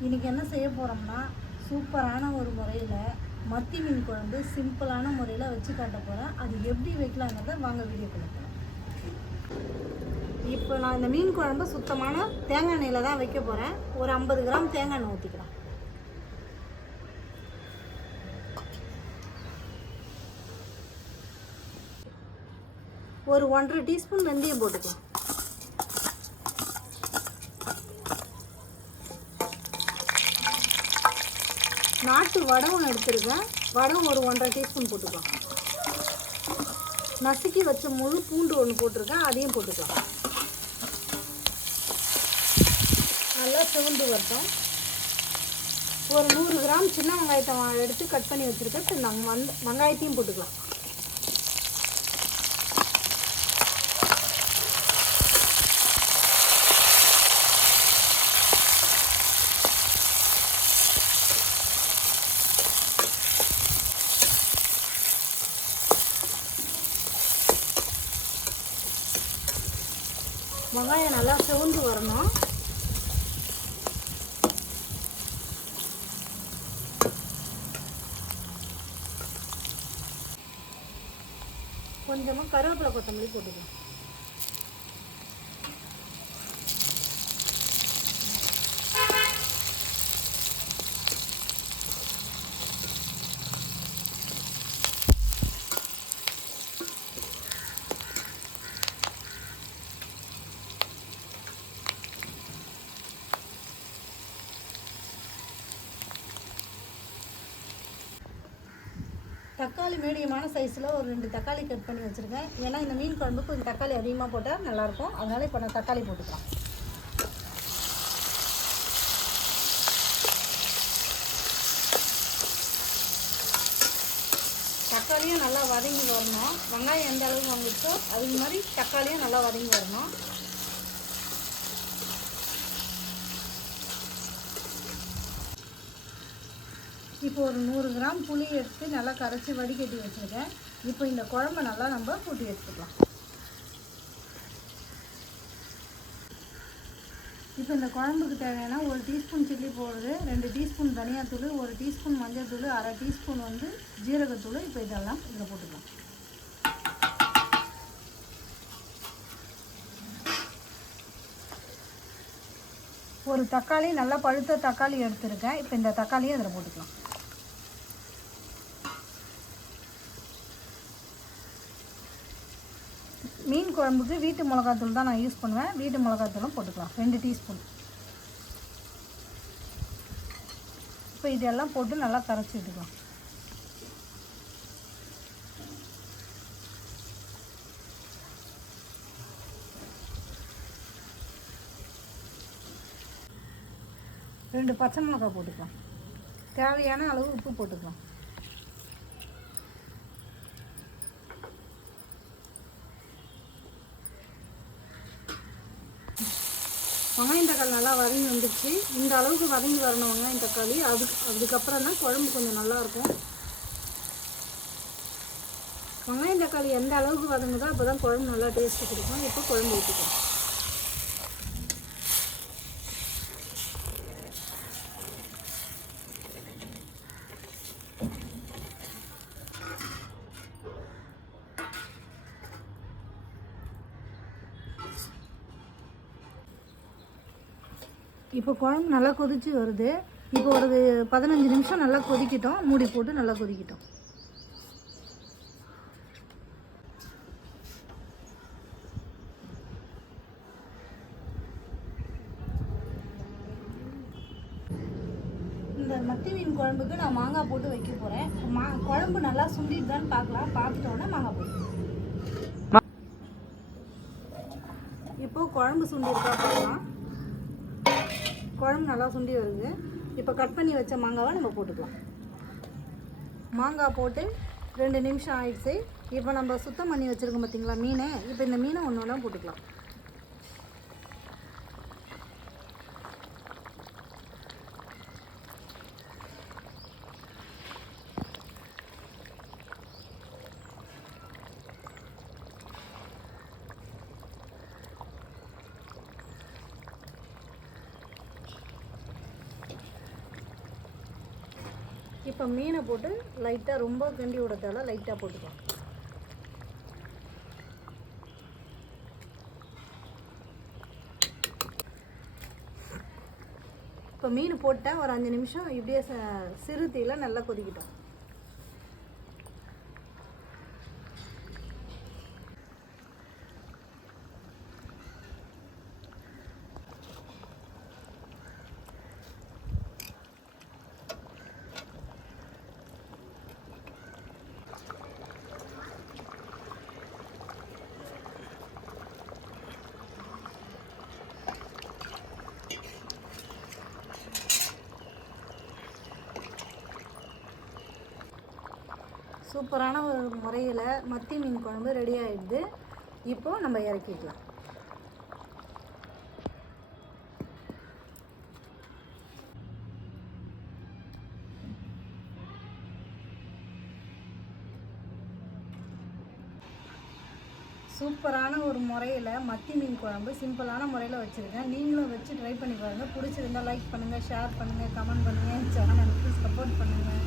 இன்றைக்கி என்ன செய்ய போகிறோம்னா சூப்பரான ஒரு முறையில் மத்தி மீன் குழம்பு சிம்பிளான முறையில் வச்சு காட்ட போகிறேன் அது எப்படி வைக்கலாங்கிறத வாங்க வீடியோ கொடுக்கலாம் இப்போ நான் இந்த மீன் குழம்பு சுத்தமான தேங்காய் எண்ணெயில் தான் வைக்க போகிறேன் ஒரு ஐம்பது கிராம் தேங்காய் எண்ணெய் ஊற்றிக்கலாம் ஒரு ஒன்றரை டீஸ்பூன் வெந்தயம் போட்டுக்கலாம் நாட்டு வடகம் எடுத்துருக்கேன். வடகம் ஒரு ஒன்றரை டீஸ்பூன் போட்டுக்கலாம் நசுக்கி வச்ச முழு பூண்டு ஒன்று போட்டிருக்கேன். அதையும் போட்டுக்கலாம் நல்லா சிவந்து வரட்டும். ஒரு நூறு கிராம் சின்ன வெங்காயத்தை எடுத்து கட் பண்ணி வச்சுருக்கேன். இப்போ வெங்காயத்தையும் போட்டுக்கலாம். வெங்காயம் நல்லா சிவந்து வரணும். கொஞ்சமாக கருவேப்பிலை கொத்தமல்லி போட்டுக்கலாம் தக்காளி மீடியமான சைஸில் ஒரு ரெண்டு தக்காளி கட் பண்ணி வச்சுருக்கேன். ஏன்னா இந்த மீன் குழம்புக்கு கொஞ்சம் தக்காளி அதிகமாக போட்டால் நல்லாயிருக்கும். அதனால் இப்போ நான் தக்காளி போட்டுக்கலாம். தக்காளியும் நல்லா வதங்கி வரணும். வெங்காயம் எந்த அளவுக்கு வந்துச்சோ அதுக்கு மாதிரி தக்காளியும் நல்லா வதங்கி வரணும். இப்போ ஒரு நூறு கிராம் புளி எடுத்து நல்லா கரைச்சி வடிகட்டி வச்சுருக்கேன். இப்போ இந்த குழம்பை நல்லா நம்ம கூட்டி எடுத்துக்கலாம். இப்போ இந்த குழம்புக்கு தேவையான ஒரு டீஸ்பூன் சில்லி போடுறது ரெண்டு டீஸ்பூன் தனியாத்தூள் ஒரு டீஸ்பூன் மஞ்சள்தூள் அரை டீஸ்பூன் வந்து ஜீரகத்தூள். இப்போ இதெல்லாம் இதில் போட்டுக்கலாம். ஒரு தக்காளி நல்லா பழுத்த தக்காளி எடுத்துருக்கேன். இப்போ இந்த தக்காளியை இதில் போட்டுக்கலாம். மீன் குழம்புக்கு வீட்டு மிளகாத்தூள் தான் நான் யூஸ் பண்ணுவேன். வீட்டு மிளகாத்தூளும் போட்டுக்கலாம். ரெண்டு டீஸ்பூன் இப்போ இதெல்லாம் போட்டு நல்லா கரைச்சி விட்டுக்கலாம் ரெண்டு பச்சை மிளகாய் போட்டுக்கலாம். தேவையான அளவு உப்பு போட்டுக்கலாம். வெங்காயம் தக்காளி நல்லா வதங்கி வந்துடுச்சு இந்த அளவுக்கு வதங்கி வரணும் வெங்காயம் தக்காளி. அதுக்கு அதுக்கப்புறம் தான் குழம்பு கொஞ்சம் நல்லாயிருக்கும். வெங்காயம் தக்காளி எந்த அளவுக்கு வதங்குதோ அப்போ தான் குழம்பு நல்லா டேஸ்ட்டு கொடுக்கும். இப்போ குழம்பு ஊற்றிக்கலாம் இப்போ குழம்பு நல்லா கொதிச்சு வருது. இப்போ ஒரு பதினஞ்சு நிமிஷம் நல்லா கொதிக்கட்டும். மூடி போட்டு நல்லா கொதிக்கட்டும். இந்த மத்தி மீன் குழம்புக்கு நான் மாங்காய் போட்டு வைக்க போகிறேன் மா குழம்பு நல்லா சுண்டிட்டுதான்னு பார்க்கலாம். பார்த்துட்டோன்னே மாங்காய் போட்டு இப்போ குழம்பு சுண்டி இருக்கா பார்க்கலாம் குழம்பு நல்லா சுண்டி வருது. இப்போ கட் பண்ணி வச்ச மாங்காவை நம்ம போட்டுக்கலாம். மாங்காய் போட்டு ரெண்டு நிமிஷம் ஆயிடுச்சு. இப்போ நம்ம சுத்தம் பண்ணி வச்சுருக்கோம் பார்த்தீங்களா மீனை. இப்போ இந்த மீனை ஒன்று ஒன்றா போட்டுக்கலாம். இப்போ மீனை போட்டு லைட்டாக ரொம்ப கண்டி விட தேவை லைட்டாக போட்டுக்கலாம். இப்போ மீன் போட்டேன் ஒரு அஞ்சு நிமிஷம் இப்படியே ச- சிறு நல்லா கொதிக்கிட்டோம். சூப்பரான ஒரு முறையில் மத்தி மீன் குழம்பு ரெடி ஆகிடுது இப்போ நம்ம இறக்கிக்கலாம். சூப்பரான ஒரு முறையில் மத்தி மீன் குழம்பு சிம்பிளான முறையில் வச்சுருக்கேன். நீங்களும் வச்சு ட்ரை பண்ணி பாருங்கள் பிடிச்சிருந்தா லைக் பண்ணுங்கள் ஷேர் பண்ணுங்கள் கமெண்ட் பண்ணுங்கள் சேனலுக்கு சப்போர்ட் பண்ணுங்கள்